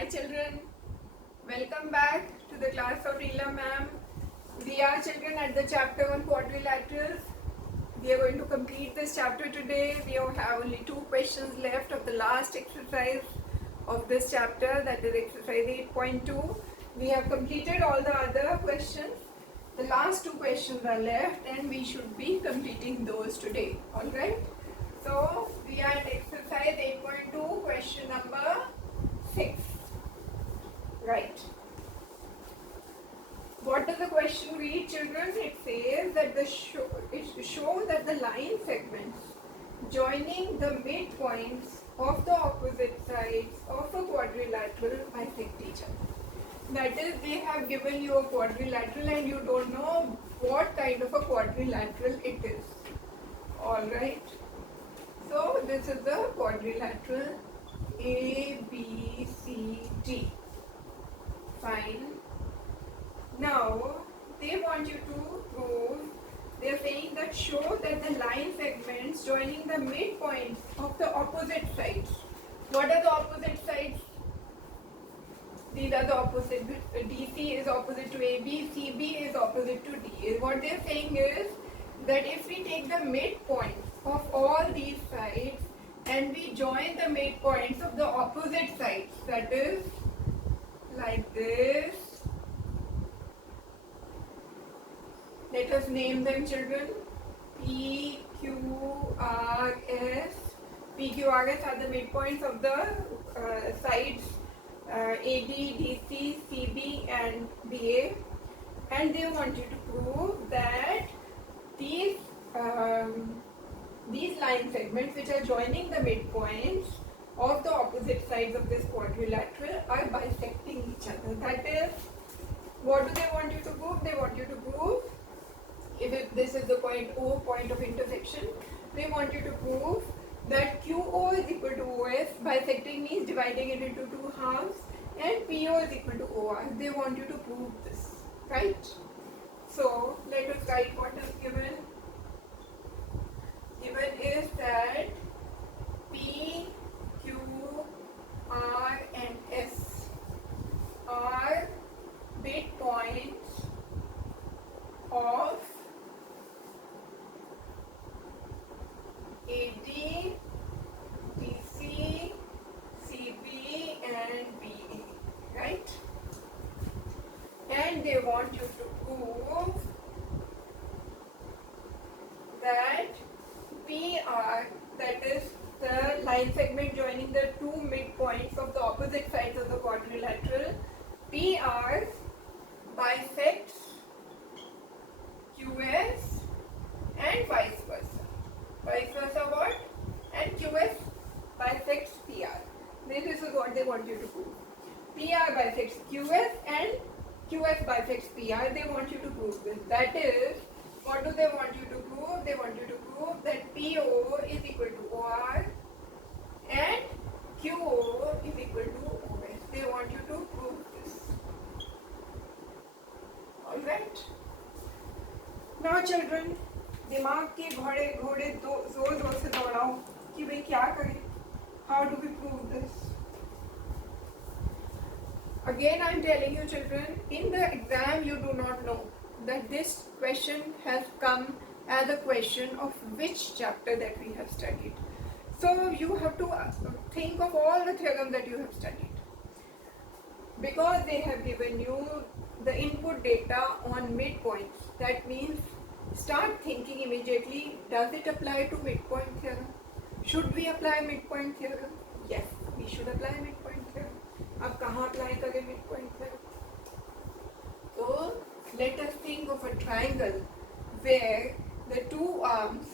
Hi children, welcome back to the class of Reela ma'am. We are children at the chapter on quadrilaterals. We are going to complete this chapter today. We have only 2 questions left of the last exercise of this chapter, that is exercise 8.2. We have completed all the other questions. The last 2 questions are left and we should be completing those today. Alright? So we are at exercise 8.2, question number 6. Right. What does the question read, children? It says that show that the line segments joining the midpoints of the opposite sides of a quadrilateral bisect each other. That is, they have given you a quadrilateral and you don't know what kind of a quadrilateral it is. Alright. So this is the quadrilateral A, B, C, D. Fine. Now, they want you to prove, they are saying that show that the line segments joining the midpoints of the opposite sides. What are the opposite sides? These are the opposite. DC is opposite to AB, CB is opposite to D. What they are saying is that if we take the midpoints of all these sides and we join the midpoints of the opposite sides, that is like this. Let us name them, children. P, Q, R, S. P, Q, R, S are the midpoints of the sides AD, DC, CB and BA. And they want you to prove that these line segments which are joining the midpoints of the opposite sides of this quadrilateral are bisecting each other. That is, what do they want you to prove? They want you to prove, if this is the point O, point of intersection, they want you to prove that QO is equal to OS, bisecting means dividing it into 2 halves, and PO is equal to OR. They want you to prove this, right? So, let us write what is given. Given is that P, Q, R and S are midpoints of AD, DC, CB and BA, right? And they want you to prove that PR, that is the line segment joining the 2 midpoints of the opposite sides of the quadrilateral, PR bisects QS and vice versa. Vice versa what? And QS bisects PR. This is what they want you to prove. PR bisects QS and QS bisects PR. They want you to prove this. That is, what do they want you to prove? They want you to prove that PO is equal to OR and QO is equal to OS. They want you to prove this. Alright? Now children, दिमाग के घोड़े जोर जोर से दौड़ाओ कि भाई क्या करें? How do we prove this? Again I am telling you children, in the exam you do not know that this question has come as a question of which chapter that we have studied. So you have to think of all the theorems that you have studied. Because they have given you the input data on midpoints, that means start thinking immediately, does it apply to midpoint theorem? Should we apply midpoint theorem? Yes, we should apply midpoint theorem. अब कहाँ apply करें midpoint theorem? So let us think of a triangle where the 2 arms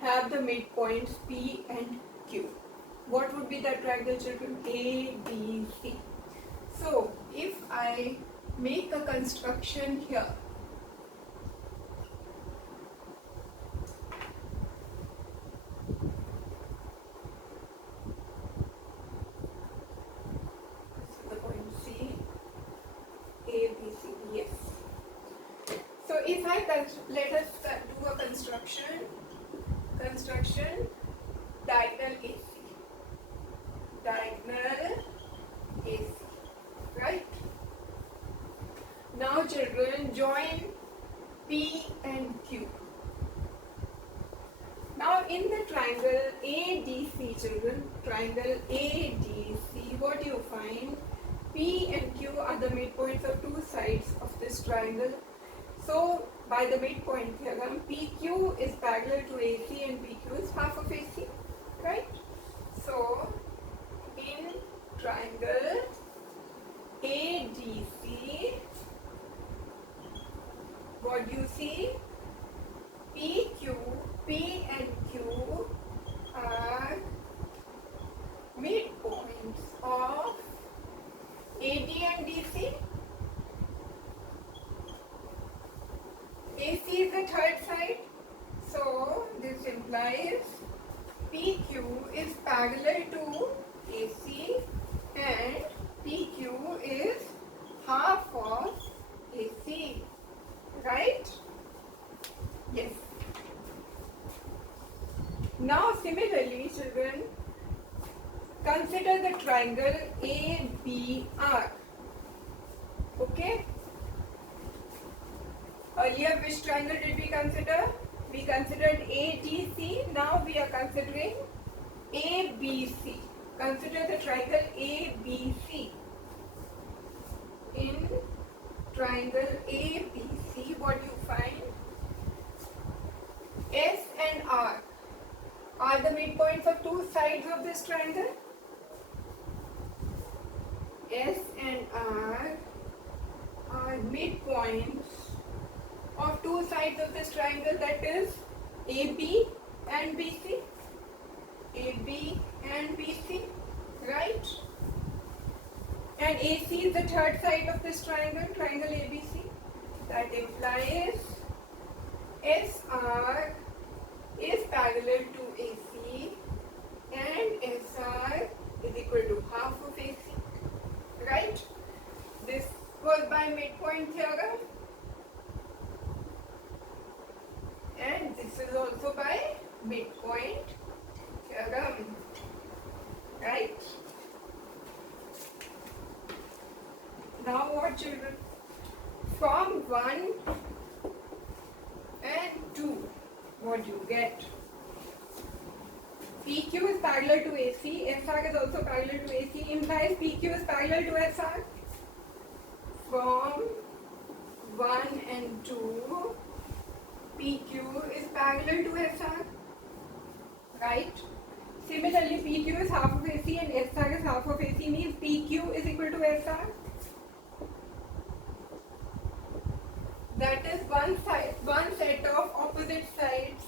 have the midpoints P and Q. What would be that triangle, children? A, B, C. So if I make a construction here, this is the point C, A, B, C, D, F. So if I let us do a construction diagonal AC. Diagonal AC. Now children, join P and Q. Now in the triangle ADC children, triangle ADC, what do you find? P and Q are the midpoints of two sides of this triangle. So by the midpoint theorem, PQ is parallel to AC and PQ is half of AC, right? So in triangle ADC, what do you see? PQ, P and Q are midpoints of AD and DC. AC is the third side, so this implies PQ is parallel to AC and PQ is half of AC, right? Yes. Now similarly children, consider the triangle ABR. Okay? Earlier which triangle did we consider? We considered ADC, now we are considering ABC. Consider the triangle ABC. In triangle ABC, what do you find? S and R are the midpoints of two sides of this triangle. S and R are midpoints of two sides of this triangle, that is AB and BC. AB and BC, right? And AC is the third side of this triangle, triangle ABC. That implies SR is parallel to AC and SR is equal to half of AC, right? This was by midpoint theorem and this is also by midpoint theorem, right? Now what children? From 1 and 2, what do you get? PQ is parallel to AC, SR is also parallel to AC, implies PQ is parallel to SR. From 1 and 2, PQ is parallel to SR, right? Similarly, PQ is half of AC and SR is half of AC, means PQ is equal to SR. That is one set of opposite sides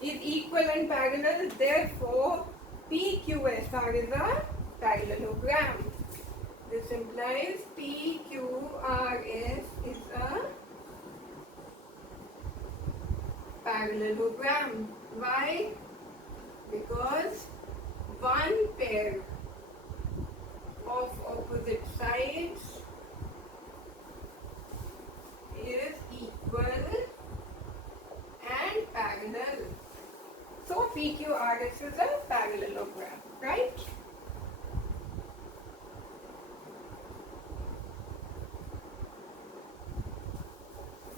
is equal and parallel, therefore PQSR is a parallelogram. This implies PQRS is a parallelogram. Why? Because one pair of opposite sides is equal and parallel. So PQRS is a parallelogram, right?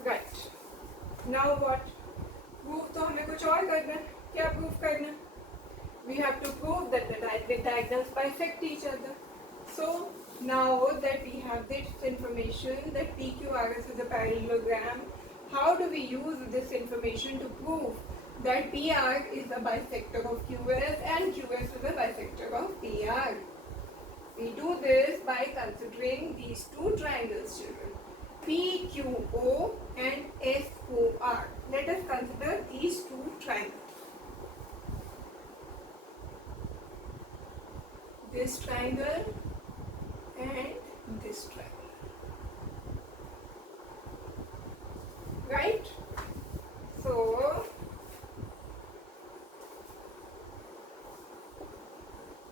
Right. Now what? Proof तो हमें कुछ और करना है. क्या proof करना? We have to prove that the diagonals bisect each other. So now that we have this information that PQRS is a parallelogram, how do we use this information to prove that PR is a bisector of QS and QS is a bisector of PR? We do this by considering these two triangles, children, PQO and SOR. Let us consider these two triangles. This triangle and this triangle, right? So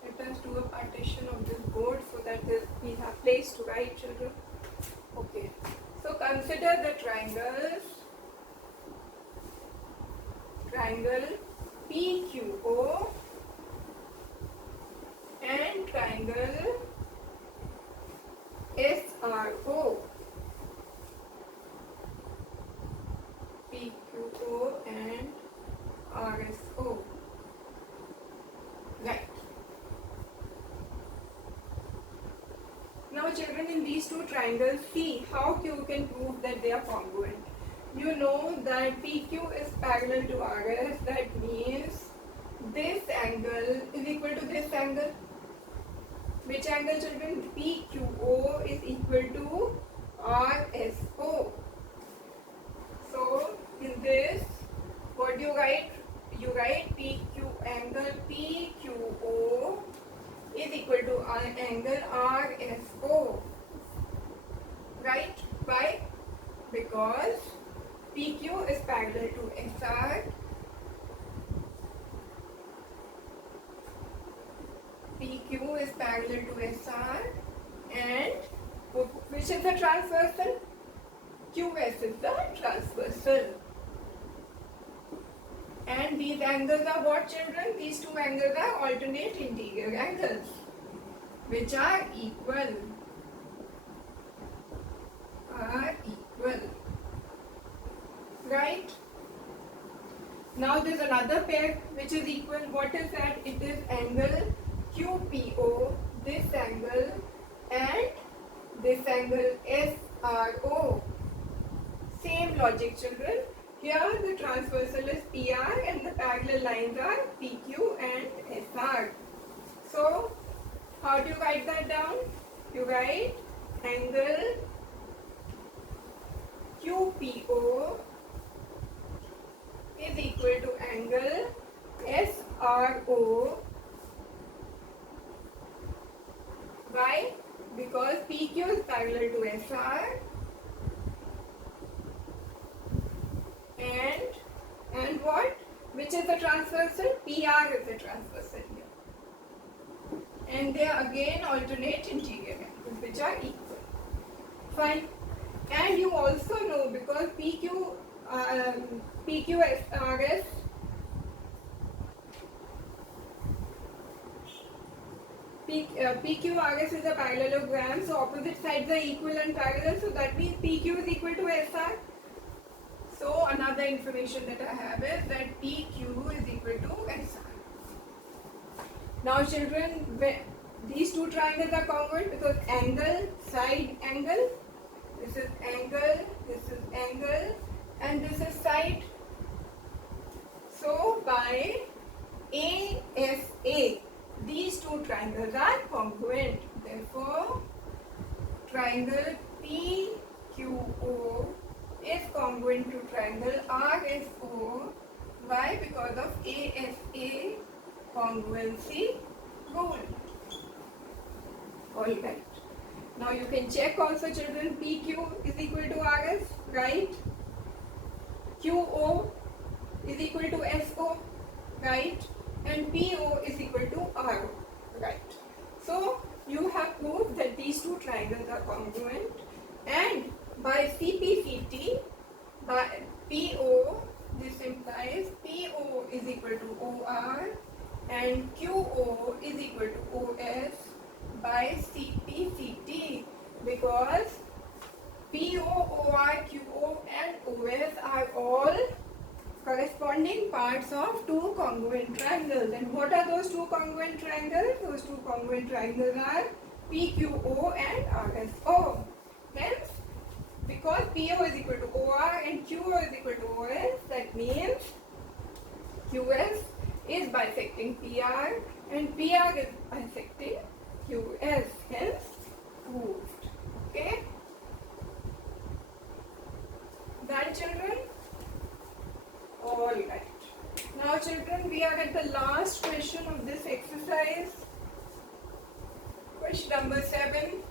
let us do a partition of this board so that we have place to write, children. Okay, so consider the triangles, triangle PQO and triangle SRO. children, in these two triangles, see how you can prove that they are congruent. You know that PQ is parallel to RS. That means this angle is equal to this angle. Which angle, children? PQO is equal to RSO. So in this, what do you write? You write PQ angle PQO is equal to angle RSO. Right? Why? Because PQ is parallel to SR. PQ is parallel to SR, and which is the transversal? QS is the transversal. And these angles are what, children? These two angles are alternate interior angles, which are equal. Right? Now there is another pair which is equal. What is that? It is angle QPO, this angle, and this angle SRO. Same logic, children. Here the transversal is PR and the parallel lines are PQ and SR. So how do you write that down? You write angle QPO is equal to angle SRO. Why? Because PQ is parallel to SR and what? Which is the transversal? PR is the transversal here. And they are again alternate interior angles which are equal. Fine. And you also know, because PQRS PQRS is a parallelogram, so opposite sides are equal and parallel, so that means PQ is equal to SR. So another information that I have is that PQ is equal to SR. Now children, these two triangles are congruent because angle, side angle, this is angle, and this is side. So by ASA, these two triangles are congruent. Therefore, triangle PQO is congruent to triangle RSO. Why? Because of ASA congruency rule. Alright. Now you can check also, children, PQ is equal to RS, right? QO is equal to SO, right? And PO is equal to RO, right? So you have proved that these two triangles are congruent, and by CPCT, by PO, this implies PO is equal to OR and QO is equal to OS by CPCT, because PO, OR, QO and OS are all corresponding parts of two congruent triangles. And what are those two congruent triangles? Those two congruent triangles are PQO and RSO. Hence, because PO is equal to OR and QO is equal to OS, that means QS is bisecting PR and PR is bisecting QS. Hence, proved. Okay? Done, children? Alright. Now children, we are at the last question of this exercise. Question number 7.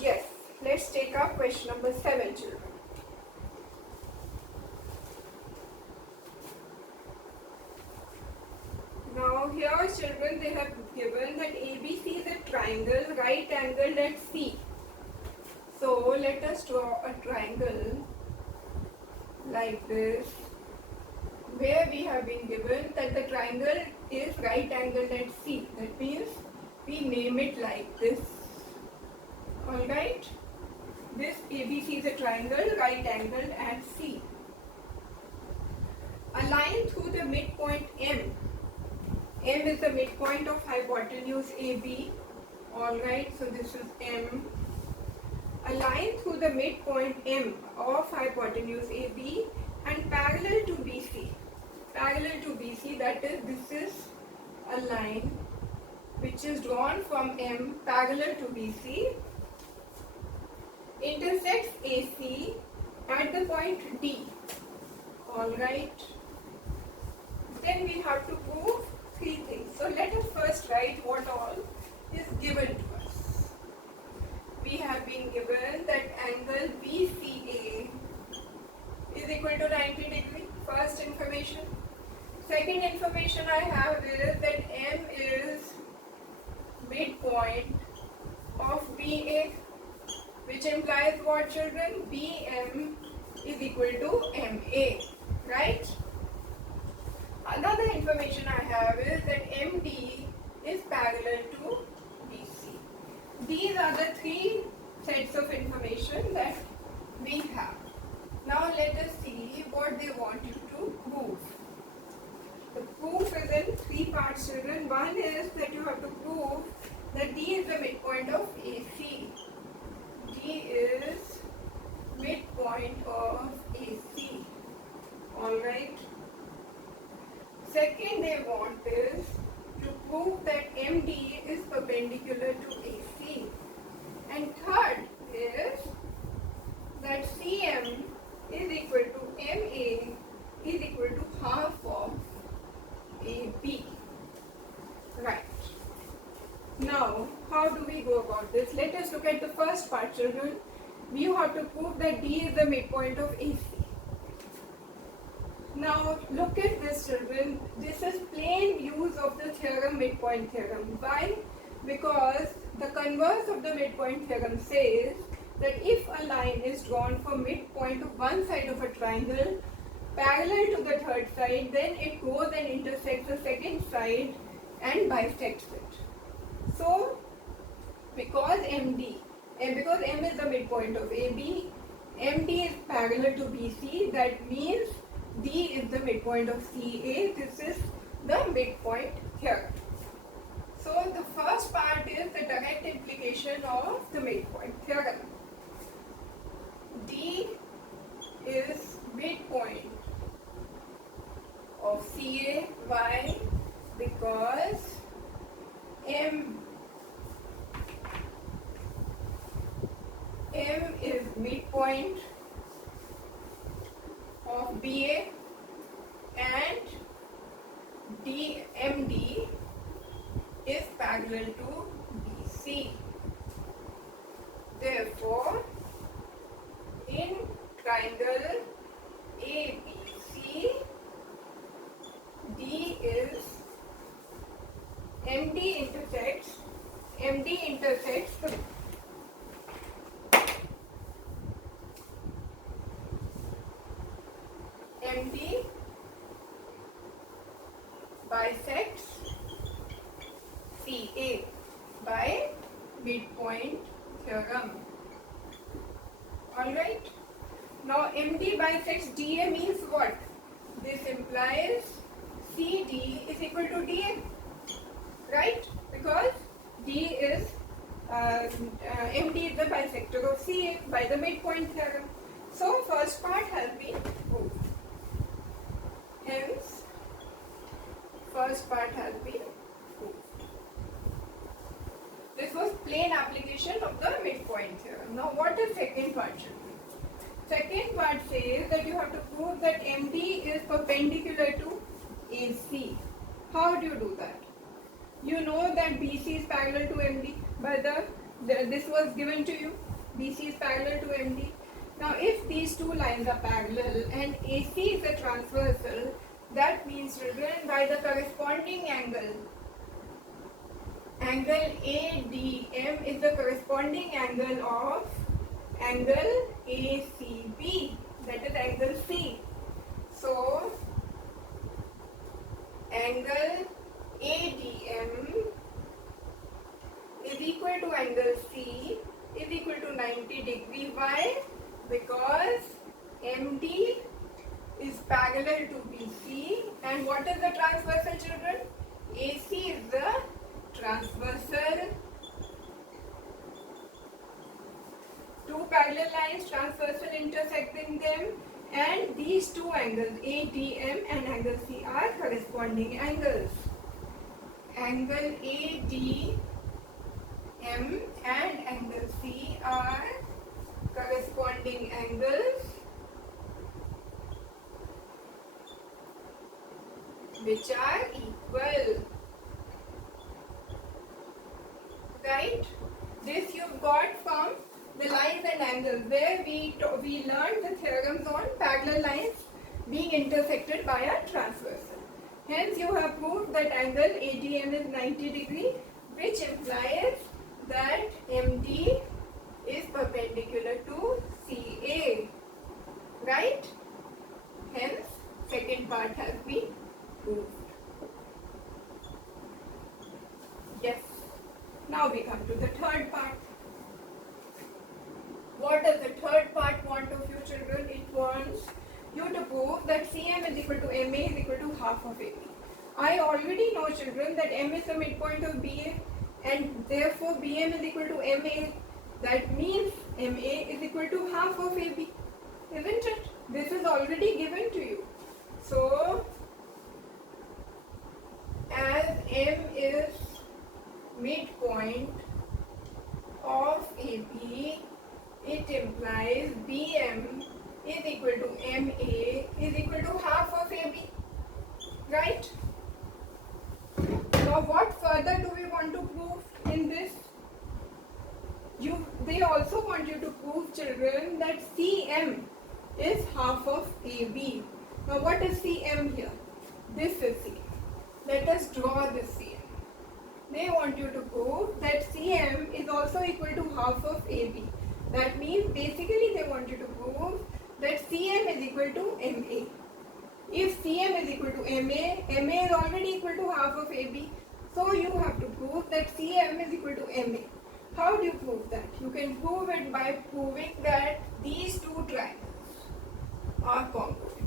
Yes, let's take up question number 7, children. Now here, children, they have given that ABC is a triangle right angled at C. So let us draw a triangle like this. where we have been given that the triangle is right angled at C. That means we name it like this. Alright? This ABC is a triangle right angled at C. A line through the midpoint M. M is the midpoint of hypotenuse AB. Alright, so this is M. A line through the midpoint M of hypotenuse AB and parallel to BC. Parallel to BC, that is, this is a line which is drawn from M parallel to BC, intersects AC at the point D. Alright. Then we have to prove three things. So let us first write what all is given to us. We have been given that angle BCA is equal to 90 degree. First information. Second information I have is that M is midpoint of BA, which implies what, children? BM is equal to MA, right? Another information I have is that MD is parallel to BC. These are the three sets of information that we have. Now let us see what they want you to prove. The proof is in three parts, children. One is that you have to prove that D is the midpoint of AC. D is midpoint of AC. Alright. Second they want is to prove that MD is perpendicular to AC. And third is that CM is equal to MA is equal to half of AB. Right. Now, how do we go about this? Let us look at the first part, children. We have to prove that D is the midpoint of AC. Now, look at this, children. This is plain use of the theorem, midpoint theorem. Why? Because the converse of the midpoint theorem says that if a line is drawn from midpoint of one side of a triangle parallel to the third side, then it goes and intersects the second side and bisects it. So, because MD, and because M is the midpoint of AB, MD is parallel to BC, that means D is the midpoint of CA. This is the midpoint theorem. So, the first part is the direct implication of the midpoint theorem. D is midpoint of CA. Why? Because M is midpoint of BA and MD is parallel to BC. Therefore, in triangle ABC, D is MD intersects MD bisects CA by midpoint theorem. Alright. Now MD bisects DA means what? This implies CD is equal to DA. Right? Because D is MD is the bisector of CA by the midpoint theorem. So first part has been proved. Hence, first part has been proved. This was plain application of the midpoint theorem. Now what is second part? Second part says that you have to prove that MD is perpendicular to AC. How do you do that? You know that BC is parallel to MD by this was given to you. BC is parallel to MD. Now if these two lines are parallel and AC is a transversal, that means children by the corresponding angle ADM is the corresponding angle of angle ACB, that is angle C. So angle ADM is equal to angle C is equal to 90 degree. Why? Because MD is parallel to BC, and what is the transversal, children? AC is the transversal. Two parallel lines transversal intersecting them, and these two angles ADM and angle C are corresponding angles. Angle ADM and angle C are corresponding angles which are equal. Right? This you've got from the lines and angles, where we learned the theorems on parallel lines being intersected by a transversal. Hence, you have proved that angle ADM is 90 degree, which implies that MD is perpendicular to CA. Right? Hence, second part has been proved. Yes. Now we come to the third part. What does the third part want of you, children? It wants you to prove that CM is equal to MA is equal to half of AB. I already know, children, that M is the midpoint of BA, and therefore BM is equal to MA. That means MA is equal to half of AB, isn't it? This is already given to you. So, as M is midpoint of AB, it implies BM is equal to MA is equal to half of AB. Right? Now what further do we want to prove in this? They also want you to prove, children, that CM is half of AB. Now what is CM here? This is CM. Let us draw this CM. They want you to prove that CM is also equal to half of AB. That means basically they want you to prove that CM is equal to MA. If CM is equal to MA, MA is already equal to half of AB. So you have to prove that CM is equal to MA. How do you prove that? You can prove it by proving that these two triangles are congruent.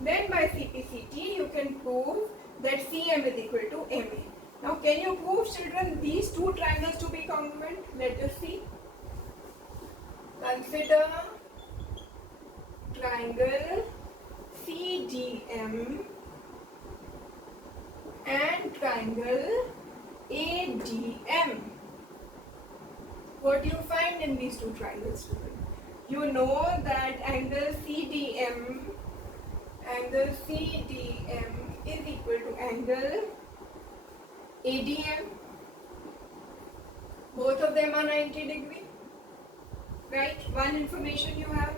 Then by CPCT you can prove that CM is equal to MA. Now can you prove, children, these two triangles to be congruent? Let us see. Consider triangle CDM and triangle ADM. What do you find in these two triangles, children? You know that angle CDM is equal to angle ADM. Both of them are 90 degree. Right? One information you have.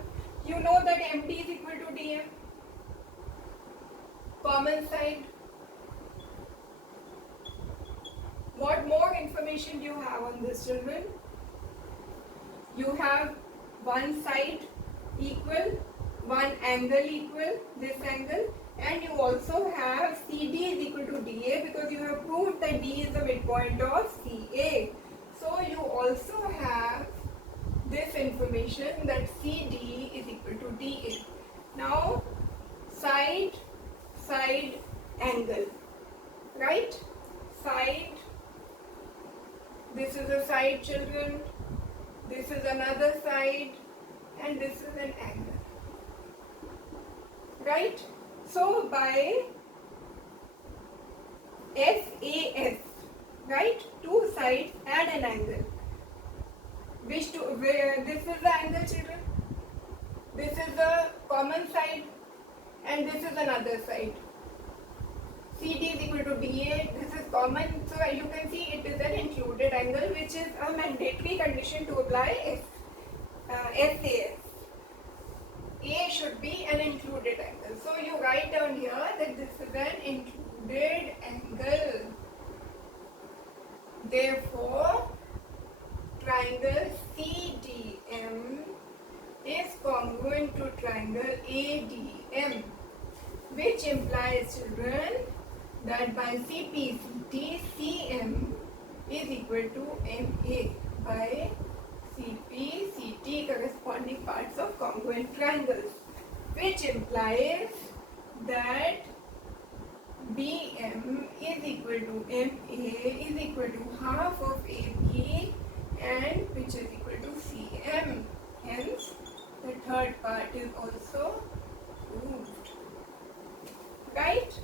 You know that MD is equal to DM. Common side. What more information do you have on this, children? You have one side equal, one angle equal, this angle, and you also have CD is equal to DA because you have proved that D is the midpoint of CA. So you also have this information that CD is equal to DA. Now, side, angle, right? Side, this is a side, children, this is another side, and this is an angle, right? So, by SAS, right? Two sides and an angle. This is the angle, children. This is the common side, and this is another side. CD is equal to DA. This is common, so you can see it is an included angle, which is a mandatory condition to apply SAS. A should be an included angle. So you write down here that this is an included angle. Therefore, triangle CDM is congruent to triangle ADM, which implies, children, that by CP, CM is equal to MA by CP, corresponding parts of congruent triangles, which implies that BM is equal to MA is equal to half of AB and which is equal to CM. Hence, the third part is also proved. Right?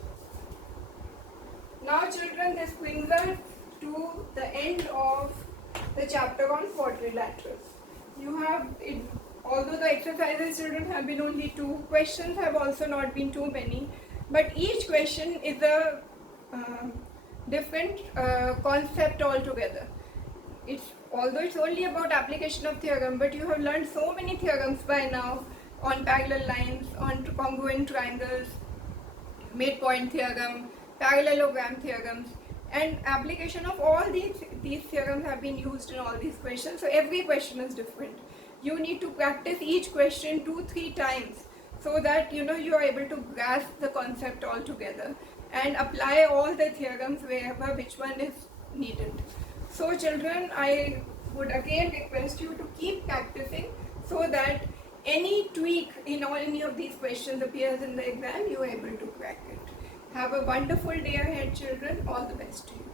Now children, this brings us to the end of the chapter on quadrilaterals. You have, although the exercises children have been only 2, questions have also not been too many, but each question is a different concept altogether. Although it's only about application of theorem, but you have learned so many theorems by now on parallel lines, on congruent triangles, midpoint theorem, parallelogram theorems, and application of all these theorems have been used in all these questions. So every question is different. You need to practice each question 2-3 times so that you are able to grasp the concept altogether and apply all the theorems wherever which one is needed. So children, I would again request you to keep practicing so that any tweak in any of these questions appears in the exam, you are able to crack it. Have a wonderful day ahead children. All the best to you.